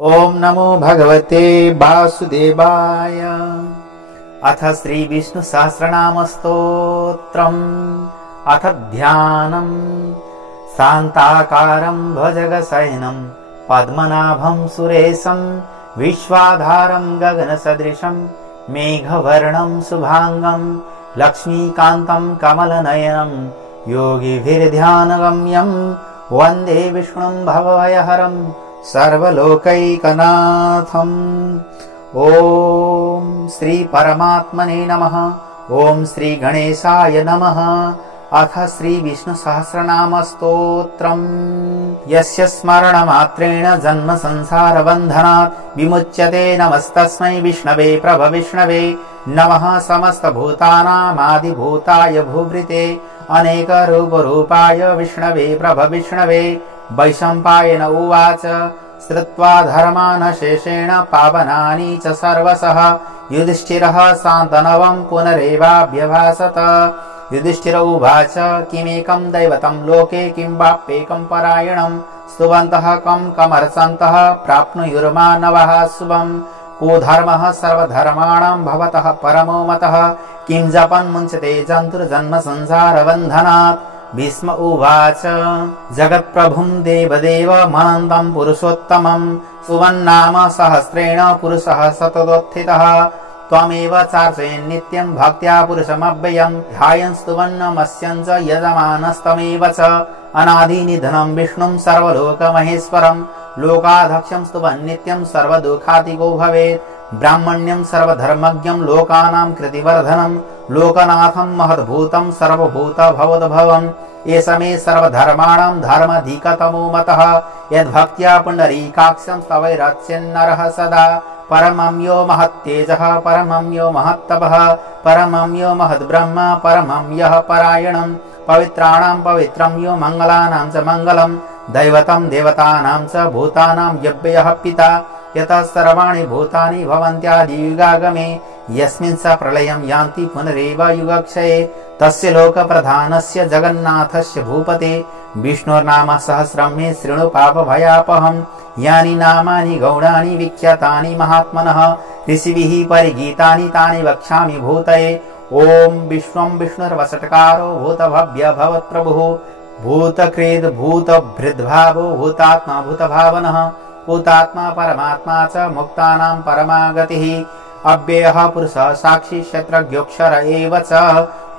ओम नमो भगवते वासुदेवाय। अथ श्री विष्णु सहस्रनाम स्तोत्रम्। अथ ध्यानम्। शान्ताकारं भुजगशयनं पद्मनाभं सुरेशं विश्वाधारं गगनसदृशं मेघवर्णं शुभांगं लक्ष्मीकान्तं कमलनयनं योगिभिर्ध्यानगम्यं वन्दे विष्णुं भवभयहरं सर्वलोकैकनाथम्। ओम श्री परमात्मने नमः। ओम श्री गणेशाय नमः। अथ श्री विष्णु सहस्रनाम स्तोत्रम्। यस्य स्मरणमात्रेण जन्म संसार बन्धनात् विमुच्यते नमस्तस्मै विष्णवे प्रभविष्णवे नमः। समस्त भूतानामादिभूताय भूभृते अनेक रूप रूपाय विष्णवे प्रभविष्णवे। वैशम्पायन उवाच श्रुत्वा धर्मान् शेषेण पावनानि च सर्वशः युधिष्ठिरः शान्तनवं पुनरेवाभ्यभाषत। युधिष्ठिर उवाच किमेकं दैवतं लोके किं वाप्येकं परायणं स्तुवन्तः कं कमर्चन्तः प्राप्नुयुर्मानवः शुभम्। को धर्मः सर्वधर्माणां भवतः परमो मतः किं जपन् मुञ्चते जन्तुर्जन्म संसारबन्धनात्। भीष्म उवाच जगत्प्रभुं देवदेवमनन्तं पुरुषोत्तमं सुवन्नाम सहस्रेण पुरुषः सततोत्थितः। त्वमेव चार्चयन् नित्यं भक्त्या पुरुषमव्ययं ध्यायन् स्तुवन्नमस्यं च यजमानस्तमेव च। अनादिनिधनं विष्णुं सर्वलोकमहेश्वरं लोकाध्यक्षं स्तुवन् नित्यं सर्वदुःखातिको भवेत्। ब्राह्मण्यं सर्वधर्मज्ञं लोकानां कृतिवर्धनं लोकनाथं महद्भूतं सर्वभूत भवद्भवम्। एष मे सर्वधर्माणां धर्माधिकतमो मतः यद्भक्त्या पुण्डरीकाक्षं स्तवैरच्यन्नरः सदा। परमं यो महत्तेजः परमं यो महत्तपः परमं यो महद्ब्रह्म परमं यः परायणं पवित्राणां पवित्रं यो मङ्गलानां च मङ्गलं दैवतं देवतानां च भूतानां यः पिता। यतः सर्वाणि भूतानि भवन्त्यादियुगागमे यस्मिन् स प्रलयं यान्ति पुनरेव युगक्षये। तस्य लोकप्रधानस्य जगन्नाथस्य भूपते विष्णुर्नाम सहस्रं मे शृणु पापभयापहम्। यानि नामानि गौणानि विख्यातानि महात्मनः ऋषिभिः परिगीतानि तानि वक्ष्यामि भूतये। ओम विश्वं विष्णुर्वषट्कारो भूतभव्य भवत्प्रभुः भूतकृद् भूतभृद्भावो भूतात्मा भूतभावनः भूतात्मा परमात्मा च मुक्तानां परमागतिः। अव्ययः पुरुषः साक्षी क्षत्रज्ञोऽक्षर एव च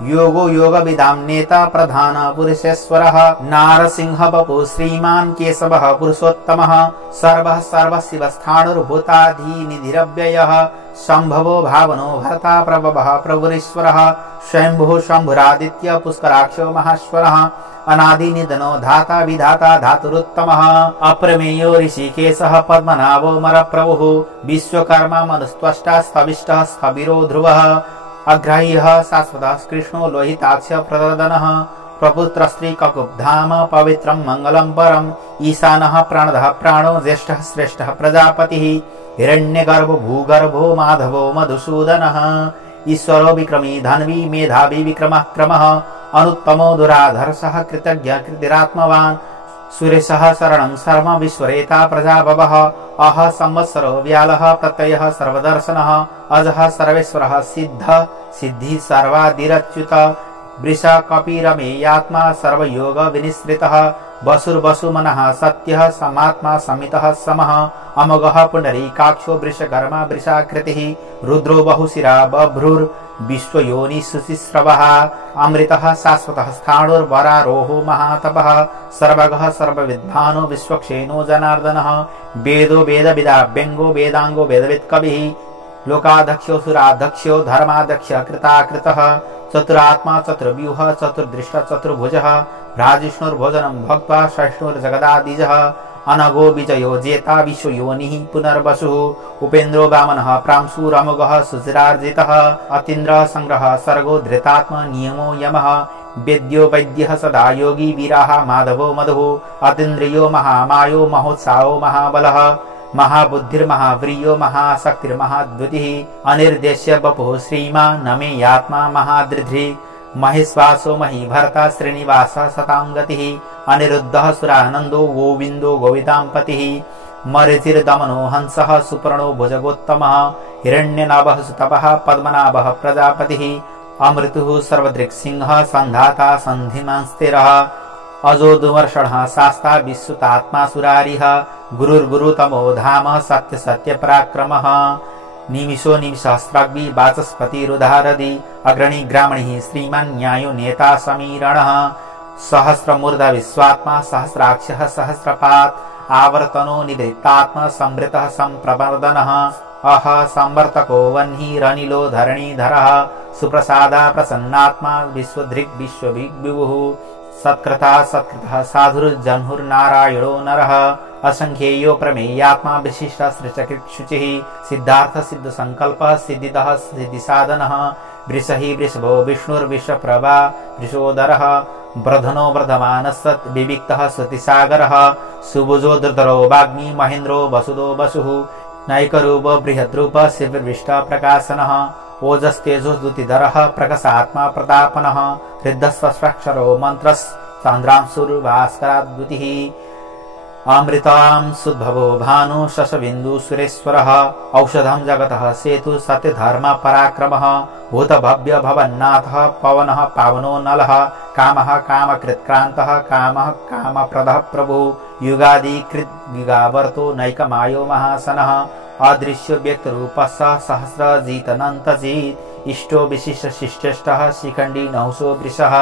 योगो योगविदां नेता प्रधान पुरुषेश्वरः। नारसिंह वपु श्रीमान् केशवः पुरुषोत्तमः सर्वः सर्वशिवस्थाणुर्भूताधिनिधिरव्ययः। शम्भवो भावनो भर्ता प्रभवः प्रभुरीश्वरः स्वयंभुः शम्भुरादित्य पुष्कराक्षो महाश्वरः। अनादिनिधनो धाता विधाता धातुरुत्तमः अप्रमेयो ऋषिकेशः पद्मनाभो मरप्रभुः विश्वकर्मा मनुस्त्वष्टा स्थविष्टः स्थविरो ध्रुवः। अग्राह्यः शाश्वतः कृष्णो लोहिताक्ष प्रदर्दनः प्रपुत्रस्त्री ककुब्धाम पवित्रं मङ्गलं परम्। ईशानः प्राणदः प्राणो ज्येष्ठः श्रेष्ठः प्रजापतिः हिरण्यगर्भो भूगर्भो माधवो मधुसूदनः। ईश्वरो विक्रमी धन्वी मेधावी विक्रमः क्रमः अनुत्तमो दुराधर्षः कृतज्ञ कृतिरात्मवान्। सुरेशः शरणं सर्व विश्वरेता प्रजाभवः अह संवत्सरो व्यालः प्रत्ययः सर्वदर्शनः अजः सर्वेश्वरः सिद्धः सिद्धि सर्वादिरच्युत। वृष कपिरमेयात्मा सर्वयोग विनिश्रितः वसुर्वसुमनः सत्यः समात्मा समितः समः। अमोघः पुण्डरीकाक्षो वृषकर्मा वृषाकृतिः रुद्रो बहुशिरा बभ्रुर् विश्वयोनि सुशिश्रवः। अमृतः शाश्वतः स्थाणुर्वरारोहो महातपः सर्वगः सर्वविद्वानो विश्वक्षेनो जनार्दनः। वेदो वेदविदा व्यङ्गो वेदांगो वेदवित् कविः लोकाध्यक्षो सुराध्यक्षो धर्माध्यक्ष कृताकृतः। चतुरात्मा चतुर्व्यूह चतुर्दृष्ट चतुर्भुजः भ्राजिष्णुर्भोजनं भक्त्वा सहिष्णुर्जगदादिजः। अनघो विजयो जेता विश्वयोनिः पुनर्वसुः उपेन्द्रो वामनः प्रांशुरमोघः सुचिरार्जितः। अतीन्द्रः संग्रहः सर्गो धृतात्मा नियमो यमः वेद्यो वैद्यः सदा योगी वीराः माधवो मधुः। अतीन्द्रियो महामायो महोत्साहो महाबलः महाबुद्धिर्महाव्रियो महाशक्तिर्महाद्युतिः। अनिर्देश्य वपुः श्रीमान् न मे यात्मा महादृध्रिः महेश्वासो महीभर्ता श्रीनिवासः सतां गतिः। अनिरुद्धः सुरानन्दो गोविन्दो गोविदां पतिः मरीचिर्दमनो हंसः सुपर्णो भुजगोत्तमः हिरण्यनाभः सुतपः पद्मनाभः प्रजापतिः अमृतुः सर्वदृक्सिंहः सन्धाता सन्धिमान् स्थिरः अजो दुमर्षणः शास्ता विश्रुतात्मा सुरारिः गुरुर्गुरुतमो धामः सत्य सत्य पराक्रमः निमिषो निमिषहस्राग्नि वाचस्पतिरुदारदि अग्रणी ग्रामणिः श्रीमान् न्यायो नेता समीरणः सहस्रमूर्धा विश्वात्मा सहस्राक्षः सहस्रपात् आवर्तनो निवृत्तात्मा संवृतः संप्रवर्धनः अह संवर्तको वह्निरनिलो धरणीधरः सुप्रसादा प्रसन्नात्मा विश्वधृक् विश्वविभुः सत्कृता सत्कृतः साधुर्जह्नुर्नारायणो नरः असंख्येयो प्रमेयात्मा विशिष्ट सृचकृच्छुचिः सिद्धार्थ सिद्ध संकल्पः सिद्धिदः सिद्धिसाधनः वृषहि वृषभो विष्णुर्विश्वप्रभा वृषोदरः वर्धनो वर्धमानः विविक्तः श्रुतिसागरः सुभुजो दुर्धरो वाग्मी महेन्द्रो वसुदो वसुः नैकरूप बृहद्रूप शिविर्विष्ट प्रकाशनः ओजस्तेजो द्युतिधरः प्रकाशात्मा प्रतापनः हृदस्वक्षरो मन्त्रश्चान्द्रांशुर्भास्कराद्युतिः अमृतां सुद्भवो भानु शशबिन्दु सुरेश्वरः औषधं जगतः सेतु सत्यधर्म पराक्रमः भूतभव्य भवन्नाथः पवनः पावनो नलः कामः कामकृत्क्रान्तः कामः कामप्रदः प्रभु युगादिकृत् युगावर्तो नैकमायो महासनः अदृश्य व्यक्तरूपः सहस्रजितनन्तजित् इष्टो विशिष्ट शिष्टेष्टः शिखण्डी नहुषो वृषः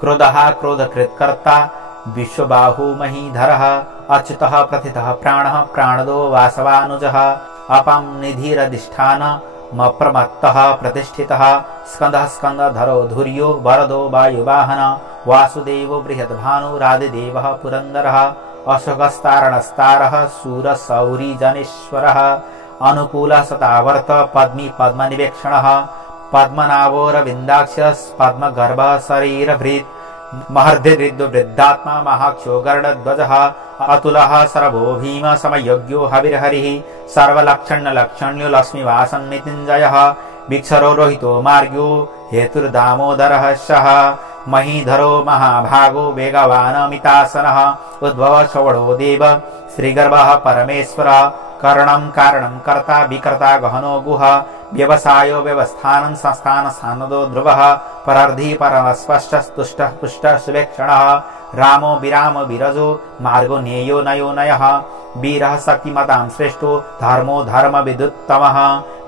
क्रोधः क्रोधकृत्कर्ता विश्वबाहु महीधरः अच्युतः प्रथितः प्राणः प्राणदो वासवानुजः अपां निधिरधिष्ठान मप्रमत्तः प्रतिष्ठितः स्कन्दः स्कन्दधरो धुर्यो वरदो वायुवाहन वासुदेवो बृहद्भानुरादिदेवः पुरन्दरः अशोकस्तारणस्तारः शूरसौरिजनेश्वरः अनुकूलः सतावर्त पद्मी पद्मनिवेक्षणः पद्मनाभोरविन्दाक्षः पद्मगर्भः शरीरभृत् महर्धिवृद्धात्मा महाक्षो गरुडध्वजः अतुलः सर्वो भीम समयज्ञो हविर्हरिः सर्वलक्षण्यलक्षण्यो लक्ष्मीवासन्मृत्युञ्जयः विक्षरो रोहितो मार्ग्यो हेतुर्दामोदरः सः महीधरो महाभागो वेगवानमितासनः उद्भव श्रवणो देव श्रीगर्भः परमेश्वरः करणं कारणं कर्ता विकर्ता गहनो गुह व्यवसायो व्यवस्थानं संस्थान सानदो ध्रुवः परर्धि परमस्पष्ट तुष्टः पुष्टः सुवेक्षणः रामो विराम विरजो मार्गो नेयो नयो नयः वीरः शक्तिमतां श्रेष्ठो धर्मो धर्म विदुत्तमः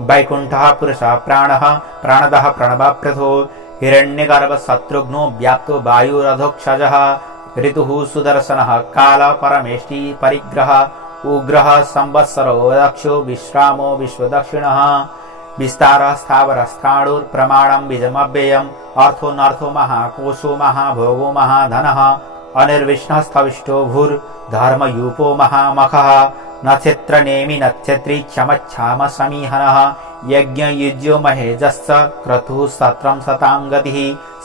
वैकुण्ठः पुरुषः प्राणः प्राणदः प्रणवप्रथो हिरण्यगर्भ शत्रुघ्नो व्याप्तो वायुरधोक्षजः ऋतुः सुदर्शनः काल परमेष्टि परिग्रह उग्रः संवत्सरो दक्षो विश्रामो विश्वदक्षिणः विस्तारः स्थावरः स्थाणुर्प्रमाणं बीजमव्ययम् अर्थो नर्थो महाकोशो महाभोगो महाधनः अनिर्विष्णः स्थविष्टो भूर्धर्मयूपो महामखः नक्षत्रनेमि नक्षत्री क्षमच्छाम समीहनः यज्ञयुज्यो महेजश्च क्रतुः सत्रं सतां गतिः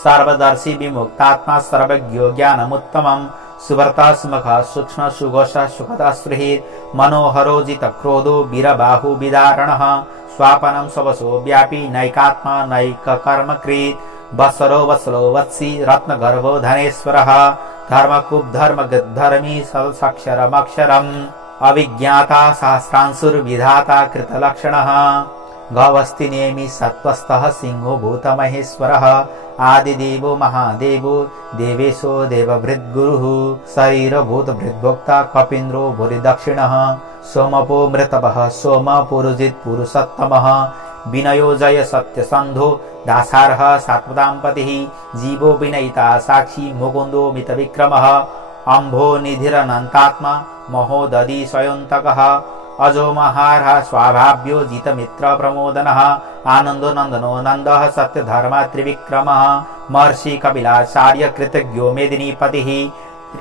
सर्वदर्शी विमुक्तात्मा सर्वज्ञो ज्ञानमुत्तमम् सुभर्ता सुमुखः सूक्ष्म सुघोषः सुखदः सुहृत् मनोहरो जितक्रोधो वीरबाहु विदारणः स्वापनं स्वसो व्यापी नैकात्मा नैककर्मकृत् वत्सरो वत्सलो वत्सी रत्नगर्भो धनेश्वरः धर्मकुप् धर्मगद्धर्मी सदक्षरमक्षरम् अविज्ञाता सहस्रांशुर्विधाता कृतलक्षणः गवस्थि नेमि सत्त्वस्थः सिंहो भूतमहेश्वरः आदिदेवो महादेवो देवेशो देवभृद्गुरुः शरीरभूतभृद्भोक्ता कपीन्द्रो भूरिदक्षिणः सोमपो मृतपः सोम पुरुजित् पुरुषोत्तमः विनयो जय सत्यसन्धो दासारः सात्वताम्पतिः जीवो विनयिता साक्षी मुकुन्दो मितविक्रमः अम्भो निधिरनन्तात्मा महोदधि स्वयन्तकः अजो महारः स्वाभाव्यो जितमित्र प्रमोदनः आनन्दो नन्दनो नन्दः सत्यधर्म त्रिविक्रमः महर्षि कपिलाचार्य कृतज्ञो मेदिनीपतिः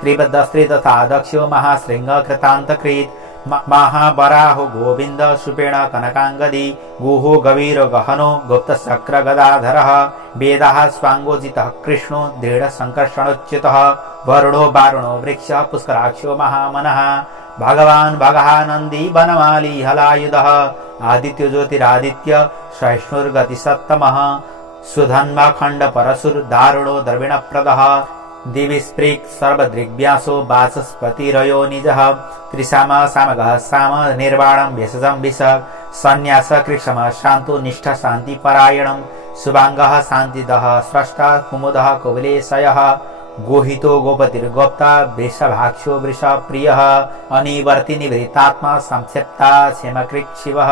त्रिबद्धस्त्री तथा दक्षो महाशृंग कृतान्तकृत् महावराहो गोविन्द सुपेण कनकाङ्गदी गुहो गवीरो गहनो गुप्तशक्र गदाधरः वेदः स्वाङ्गोजितः कृष्णो दृढसङ्कर्षणोच्युतः वरुणो वारुणो वृक्षः पुष्कराक्षो महामनः भगवान् भगहानन्दी वनमाली हलायुधः आदित्यो ज्योतिरादित्य सहिष्णुर्गतिसत्तमः सुधन्वा खण्ड परशुर् दारुणो द्रविणप्रदः दिविस्पृक् सर्वदृग्व्यासो वाचस्पतिरयो निजः त्रिसाम सामगः साम निर्वाणं भेषजं विष सन्न्यास कृक्षम शान्तो निष्ठ शान्ति परायणं शुभाङ्गः शान्तिदः स्रष्टा कुमुदः कुवलेशयः गोहितो गोपतिर्गोप्ता वृषभाक्षो वृषप्रियः अनिवर्ति निवृत्तात्मा संक्षिप्ता क्षेमकृच्छिवः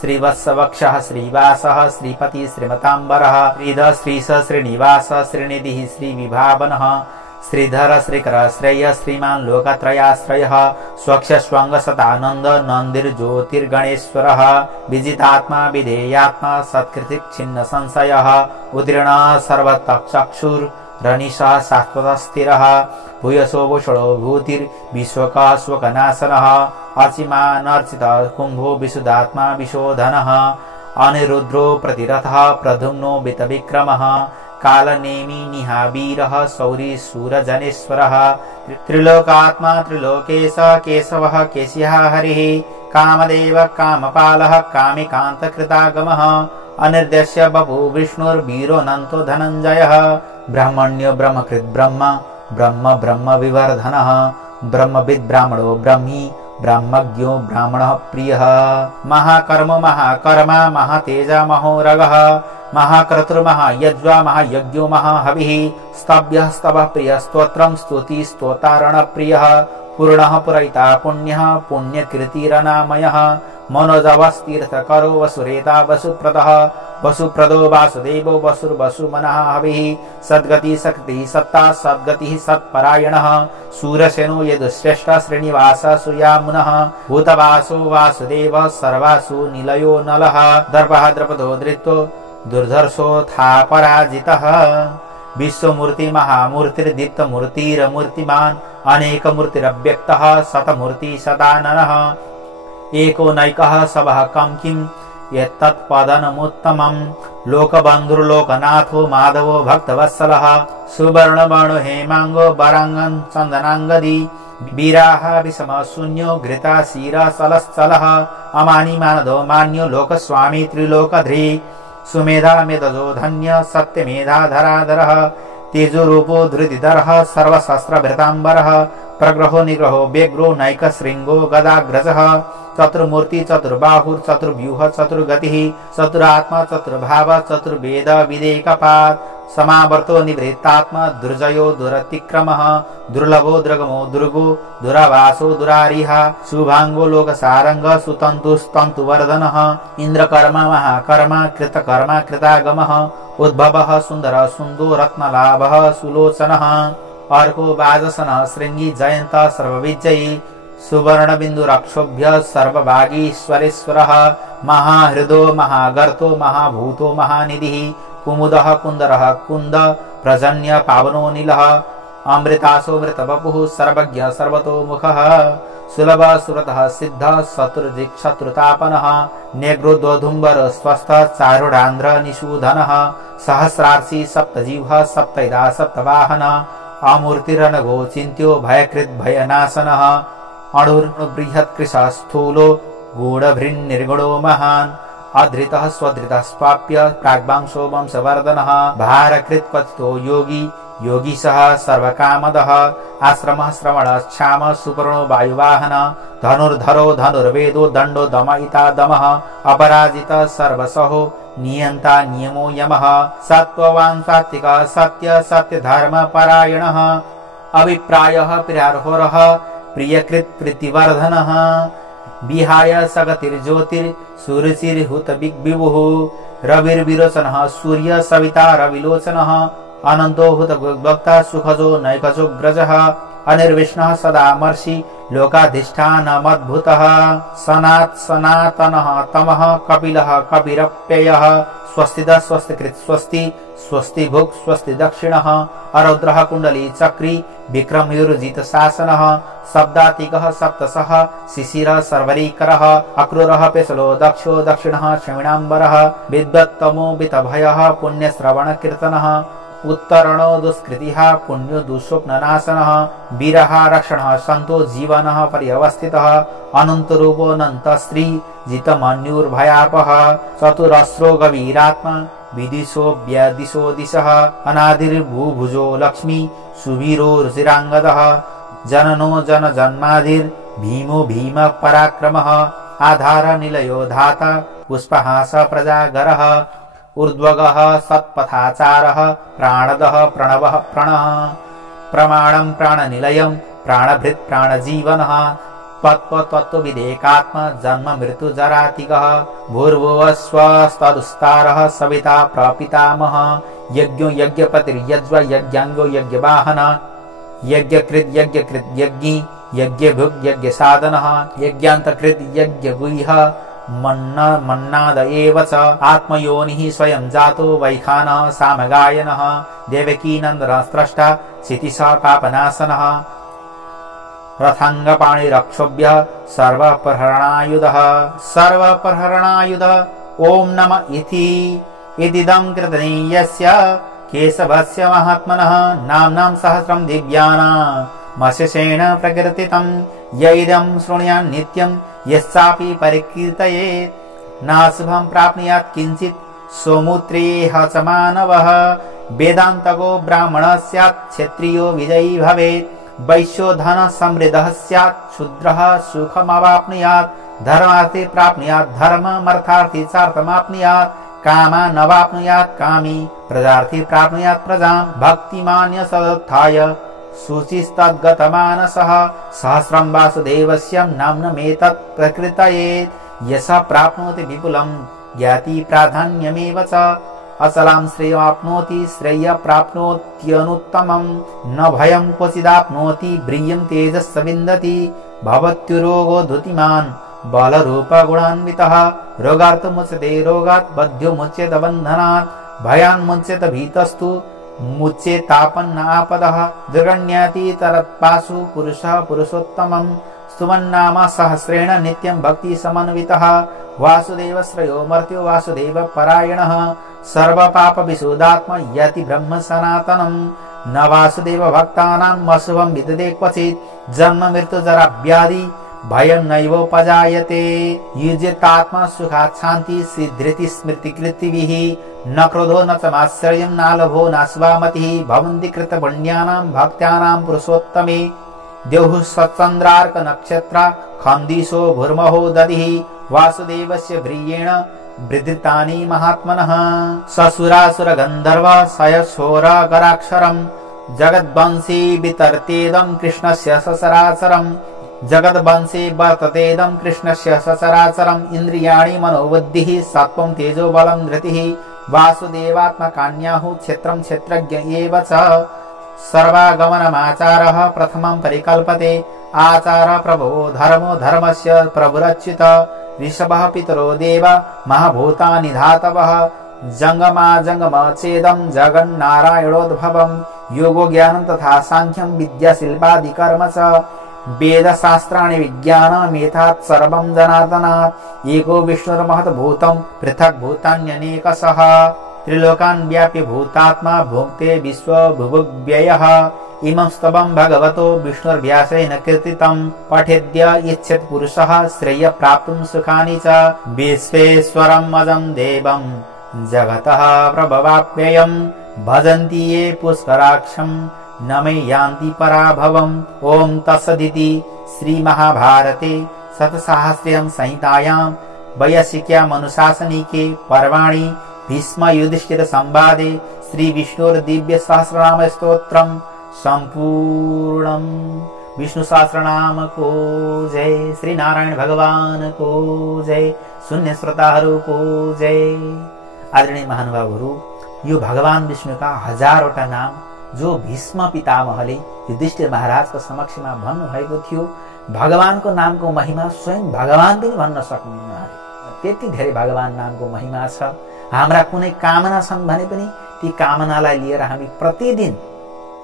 श्रीवत्सवक्षः श्रीवासः श्रीपति श्रीमताम्बरः श्रीध श्रीश श्रीनिवास श्रीनिधिः श्रीविभावनः श्रीधर श्रीकर श्रेय श्रीमान् लोकत्रयाश्रयः स्वक्ष स्वंग सतानंद नन्दिर्ज्योतिर्गणेश्वरः विजितात्मा विधेयात्मा सत्कृतिक् छिन्न संशयः उदीर्ण सर्वतक्षुर् रनिशः शाश्वत स्थिरः भूयसो भूषणो भूतिर्विश्वकः शोकनाशनः अचिमानर्चित कुम्भो विशुद्धात्मा विशोधनः अनिरुद्रो प्रतिरथः प्रद्युम्नो वितविक्रमः कालनेमि निहावीरः शौरी शूरजनेश्वरः त्रिलोकात्मा त्रिलोकेश केशवः केशियः हरिः कामदेव कामपालः कामिकान्तकृतागमः अनिर्देश्य बभू विष्णुर्वीरोऽनन्तो धनञ्जयः ब्रह्मण्यो ब्रह्मकृत् ब्रह्म ब्रह्म ब्रह्म विवर्धनः ब्रह्मविद् ब्राह्मणो ब्रह्मी ब्रह्मज्ञो ब्राह्मणः प्रियः महाकर्म महाकर्मा महातेज महोरगः महाक्रतुर्महायज्वा महायज्ञो महाहविः स्तभ्यः स्तवः प्रियः स्तोत्रं स्तुति स्तोतारण प्रियः पूर्णः पुरैता पुण्यः पुण्यकीर्तिरनामयः मनोजवस्तीर्थकरो वसुरेता वसुप्रदः वसुप्रदो वासुदेवो वसुर्वसुमनः हविः सद्गति शक्तिः सत्ता सद्गतिः सत्परायणः सूरसेनो यदुश्रेष्ठ श्रीनिवास सुयामुनः भूतवासो वासुदेवः सर्वासु निलयो नलः दर्पः द्रपदो धृतो दुर्धर्षो था पराजितः विश्वमूर्ति महामूर्तिर्दीप्तमूर्तिरमूर्तिमान् अनेकमूर्तिरव्यक्तः शतमूर्ति सदाननः एको नैकः सबः कं किं यत्तत्पदनमुत्तमम् लोकबन्धुर्लोकनाथो माधवो भक्तवत्सलः सुवर्णवर्णो हेमांगो वरांगं चन्दनांगदी वीराः विषम शून्यो घृता शीरा सलश्चलः अमानी मानदो मान्यो लोकस्वामी त्रिलोकध्री सुमेधा मेधजो धन्य सत्यमेधा धराधरः तेजोरूपो धृतिधरः सर्वशस्त्रभृताम्बरः प्रग्रहो निग्रहो व्यग्रो नैक शृंगो गदाग्रजः चतुर्मूर्ति चतुर्बाहुर् चतुर्व्यूह चतुर्गतिः चतुरात्मा चतुर्भाव चतुर्वेद विदेकपात् समावर्तो निवृत्तात्मा दुर्जयो दुरतिक्रमः दुर्लभो दुर्गमो दुर्गो दुरावासो दुरारिः शुभांगो लोकसारंग सुतन्तुस्तन्तुवर्धनः इन्द्रकर्मा महाकर्मा कृतकर्मा कृतागमः उद्भवः सुन्दर सुन्दो रत्नलाभः सुलोचनः अर्को वाजसनः श्रृंगी जयंत सर्वविजयी सुवर्णबिन्दुरक्षोभ्य सर्वभागीश्वरेश्वरः महाहृदो महागर्तो महाभूतो महानिधिः कुमुदः कुन्दरः कुन्द प्रजन्य पावनो नीलः अमृतासो मृतवपुः सर्वज्ञ सर्वतोमुखः सुलभ सुरतः सिद्ध शत्रुदिक्शत्रुतापनः नेग्रोद्वधुम्बर स्वस्थ चारुडान्ध्र निषूधनः सहस्रार्षि सप्तजीवः सप्तैदा सप्तवाहन अमूर्तिरनघो चिन्त्यो भयकृत् भयनाशनः अणुर्बृहत्कृश स्थूलो गूढभृन्निर्गुणो महान् अधृतः स्वधृतः स्वाप्य प्राग्वांशो वंशवर्धनः भारकृत् कथितो योगी योगीशः सर्वकामदः आश्रमः श्रवणक्षाम सुपर्णो वायुवाहन धनुर्धरो धनुर्वेदो दण्डो दमयिता दमः अपराजितः सर्वसहो नियन्ता नियमो यमः सत्त्ववान् सात्विकः सत्य सत्यधर्म परायणः अभिप्रायः प्रियार्होरः प्रियकृत् प्रीतिवर्धनः विहाय सगतिर्ज्योतिर् सुरुचिर्हुत विभुः रविर्विरोचनः सूर्य सविता रविलोचनः अनन्तो हुत भक्ता सुखजो नैकजो ग्रजः अनिर्विष्णः सदा मर्षि लोकाधिष्ठानमद्भुतः सनातनः तमः कपिलः कपिरप्ययः स्वस्तिदः स्वस्तिकृत् स्वस्ति स्वस्ति भुक् स्वस्ति दक्षिणः अरौद्रः कुण्डली चक्री विक्रमयुर्जित शासनः शब्दातिकः सप्तशः शिशिरः सर्वरीकरः अक्रूरः पेशलो दक्षो दक्षिणः क्षमिणाम्बरः विद्वत्तमो वितभयः पुण्यश्रवण कीर्तनः उत्तरणो दुष्कृतिः पुण्यो दुःस्वप्ननाशनः वीरः रक्षणः सन्तो जीवनः पर्यवस्थितः अनन्तरूपोऽनन्तश्री जितमन्युर्भयापः चतुरस्रो गभीरात्मा विदिशो व्यादिशो दिशः अनादिर्भूभुजो लक्ष्मी सुवीरो रुचिराङ्गदः जननो जनजन्मादिर् भीमो भीम पराक्रमः आधार निलयो धाता पुष्पहास प्रजागरः ऊर्ध्वगः सत्पथाचारः प्राणदः प्रणवः प्रणः प्रमाणं प्राणनिलयं प्राणभृत् प्राणजीवनः तत्त्वविदेकात्मा जन्म मृत्यु जरातिगः भूर्भुवस्वस्तदुस्तारः सविता प्रपितामह यज्ञो यज्ञपतिर्यज्व यज्ञाङ्गो यज्ञवाहन यज्ञकृत् यज्ञी यज्ञभुग् यज्ञसाधनः यज्ञान्तकृत् यज्ञगुह्य मन्नाद एव च आत्मयोनिः स्वयं जातो वैखानः सामगायनः देवकीनन्दनः स्रष्टा क्षितिशः पापनाशनः रथाङ्गपाणिरक्षोभ्यः सर्वप्रहरणायुधः ॐ नम इतीदं कृतनीयस्य केशवस्य महात्मनः नाम्नां सहस्रं दिव्यानामशेषेण प्रकीर्तितं य इदं शृणुयान् नित्यं यश्चापि परिकीर्तयेत् नाशुभं प्राप्नुयात् किञ्चित् सोमूत्रेह च मानवः वेदान्तगो ब्राह्मणः स्यात् क्षत्रियो विजयी भवेत् वैश्यो धन समृद्धः स्यात् शूद्रः सुखमवाप्नुयात् धर्मार्थी प्राप्नुयात् धर्ममर्थार्थी चार्थमाप्नुयात् कामानवाप्नुयात् कामी प्रजार्थी प्राप्नुयात् प्रजां भक्तिमान्य सदुत्थाय शुचिस्तद्गतमानसः सहस्रं वासुदेवस्य नाम्नमेतत् प्रकृतयेत् यशः प्राप्नोति विपुलं ज्ञाति प्राधान्यमेव च अचलां श्रेयोप्नोति श्रेय प्राप्नोत्यनुत्तमं न भयं क्वचिदाप्नोति ब्रियं तेजस्स विन्दति भवत्युरोगो धुतिमान् बलरूपगुणान्वितः रोगार्थमुच्यते रोगात् बध्यो मुच्येत बन्धनात् भयान्मुच्येत भीतस्तु मुच्येतापन्नापदः दुर्गण्याति तरत्पाशु पुरुषः पुरुषोत्तमं स्तुमन्नाम सहस्रेण नित्यं भक्ति समन्वितः वासुदेव श्रेयो मर्त्यो वासुदेव परायणः सर्वपाप विशुद्धात्मा यति ब्रह्म सनातनं न वासुदेव भक्तानां अशुभं विदते क्वचित् जन्म मृत्यु जरा व्याधि भयं नैवोपजायते युज्यतात्मा सुखात् शान्ति सिद्ध्यति स्मृतिकृतिभिः न क्रोधो न च मात्सर्यं न लोभो न स्वामतिः भवन्ति कृतपुण्यानां भक्त्यानां पुरुषोत्तमे द्यौः सच्चन्द्रार्क नक्षत्रा खन्दिशो भूर्महो दधिः वासुदेवस्य व्रीयेण विधृतानि महात्मनः ससुरासुर गन्धर्व सयशोरगराक्षरं जगद्वंशी वितर्तेदं कृष्णस्य सचराचरं जगद्वंशी वर्ततेदं कृष्णस्य सचराचरम् इन्द्रियाणि मनोबुद्धिः सत्त्वं तेजो बलं धृतिः वासुदेवात्मकान्याहुः क्षेत्रं क्षेत्रज्ञ एव च सर्वागमनमाचारः प्रथमं परिकल्पते आचार प्रभो धर्मो धर्मस्य प्रभुरच्युत ऋषभः पितरो देव महाभूतानि धातवः जङ्गमाजङ्गमचेदं जगन्नारायणोद्भवं योगो ज्ञानं तथा साङ्ख्यं विद्याशिल्पादि कर्म च वेदशास्त्राणि विज्ञानमेतात् सर्वं जनार्दनात् एको विष्णुर्महद्भूतं पृथक् भूतान्यनेकशः त्रिलोकान् व्याप्य भूतात्मा भुङ्क्ते विश्वभुवुव्ययः इमं स्तवं भगवतो विष्णुर्व्यासेन कीर्तितं पठेद्य इच्छेत् पुरुषः श्रेय प्राप्तुं सुखानि च विश्वेश्वरं अजं देवं जगतः प्रभवाप्ययं भजन्ति ये पुष्कराक्षं न मे यान्ति पराभवम् ॐ तत्सदिति श्रीमहाभारते शतसाहस्र्यां संहितायां वैयासिक्यामनुशासनिके पर्वाणि भीष्म युधिष्ठिर संवादे श्री विष्णुर्दिव्य सहस्रनाम स्तोत्रम संपूर्णम। विष्णु सहस्रनाम को जय, श्री नारायण भगवान को जय, शून्य श्रोताहरू को जय। आदरणीय महानुभावहरू, यो भगवान विष्णुका हजारवटा नाम जो भीष्म पितामहले युधिष्ठिर महाराजको समक्षमा भन्नुभएको थियो। भगवानको नामको महिमा स्वयं भगवान पनि भन्न सक्नुहुन्न। त्यति धेरै भगवान नामको महिमा छ। हाम्रा कुनै कामना छन् भने पनि ती कामनालाई लिएर हामी प्रतिदिन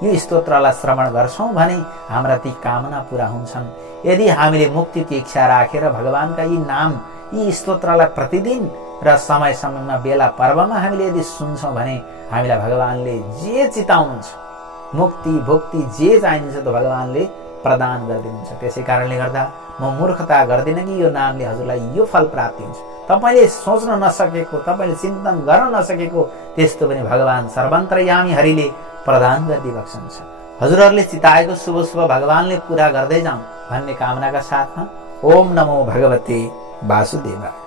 यो स्तोत्रलाई श्रवण गर्छौं भने हाम्रा ती कामना पूरा हुन्छन्। यदि हामीले मुक्तिको इच्छा राखेर भगवानका यी नाम यी स्तोत्रलाई प्रतिदिन र समय समयमा बेला पर्वमा हामीले यदि सुन्छौं भने हामीलाई भगवानले जे चिताउनुहुन्छ, मुक्ति भुक्ति जे चाहिन्छ त भगवानले प्रदान गरिदिनुहुन्छ। त्यसै कारणले गर्दा म मूर्खता गर्दिनँ कि यो नामले हजुरलाई यो फल प्राप्ति हुन्छ। तपाईँले सोच्न नसकेको, तपाईँले चिन्तन गर्न नसकेको त्यस्तो पनि भगवान् सर्वन्तर्यामी हरिले प्रदान गरिदिबक्सन्छ। हजुरहरूले चिताएको शुभ शुभ भगवानले पूरा गर्दै जाउँ भन्ने कामनाका साथमा ओम नमो भगवते वासुदेवाय।